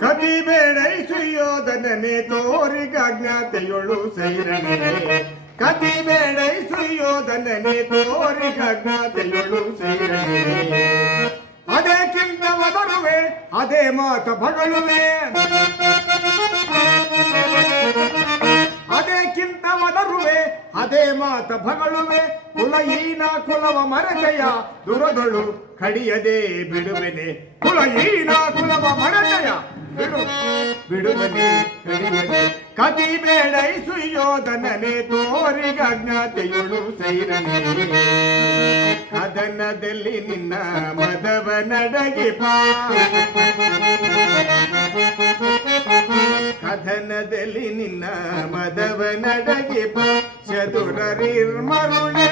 ಕದಿಬೇಡೈ ಸುಯೋಧನನೆ ತೋರಿಗಜ್ಞಾತೆಯೊಳು ಸೈರನೆ ಕದಿಬೇಡೈ ಸುಯೋಧನನೆ ತೋರಿಗಜ್ಞಾತೆಯೊಳು ಸೈರನೆ ಅದಕ್ಕಿಂತ ಒದರುವೆ ಅದೇ ಮಾತ ಭಗಳುವೆ ಅದಕ್ಕಿಂತ ಒದರುವೆ ಅದೇ ಮಾತ ಭಗಳುವೆ ಕುಲಹೀನ ಕುಲವ ಮರತೆಯ ದುರದಳು ಕಡಿಯದೆ ಬಿಡುವೆನೆ ಕುಲಹೀನ ಕುಲವ ಮರತೆಯ ಬಿಡುವನೆ ಕಡಿಯದೆ ಕದಿಬೇಡೈ ಸುಯೋಧನನೆ ತೋರಿಗಜ್ಞಾತೆಯೊಳು ಸೈರನೆ ಕದನದಲ್ಲಿ ನಿನ್ನ ಮದವ ನಡಗಿಪ ಕದನದಲ್ಲಿ ನಿನ್ನ ಮದವ ನಡಗಿಪ ಚದುರರಿರ್ಮರುಳೆ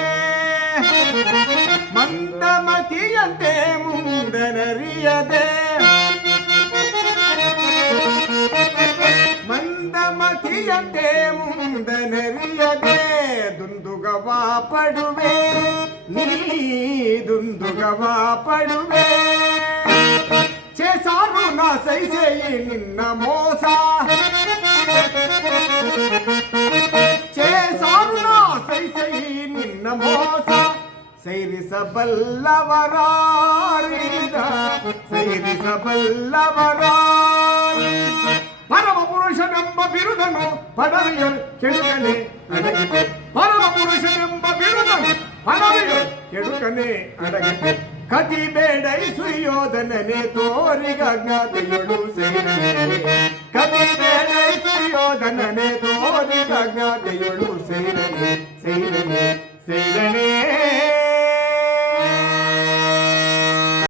ಮಂದಮತಿಯಂತೆ ಮುಂದನರಿಯದೆ ಮಂದಮತಿಯಂತೆ ಮುಂದನರಿಯದೆ ದುಂದುಗವಾ ಪಡುವೆ ನೀ ದುಂದುಗವಾ ಪಡುವೆ చేసారు నా సైసేయి నిన్న మోస చేసారు నా సైసేయి నిన్న మోಸ ಸೈರಿಸಬಲ್ಲವರಾರಿದ ಪರಮ ಪುರುಷನೆಂಬ ಬಿರುದನು ಪಡವಿಯಲ್ ಕೆಡುಕನೆ ಅಡಗಿತು ಪರಮ ಪುರುಷನೆಂಬ ಬಿರುದನು ಪಡವಿಯಲ್ ಕೆಡುಕನೆ ಅಡಗಿತು ಕದಿಬೇಡೈ ಸುಯೋಧನನೆ ತೋರಿಗಜ್ಞಾತೆಯೊಳು ಸೈರನೆ ಕದಿಬೇಡೈ ಸುಯೋಧನನೆ ತೋರಿಗಜ್ಞಾತೆಯೊಳು ಸೈರನೆ ಸೈರನೆ ಸೈರನೆ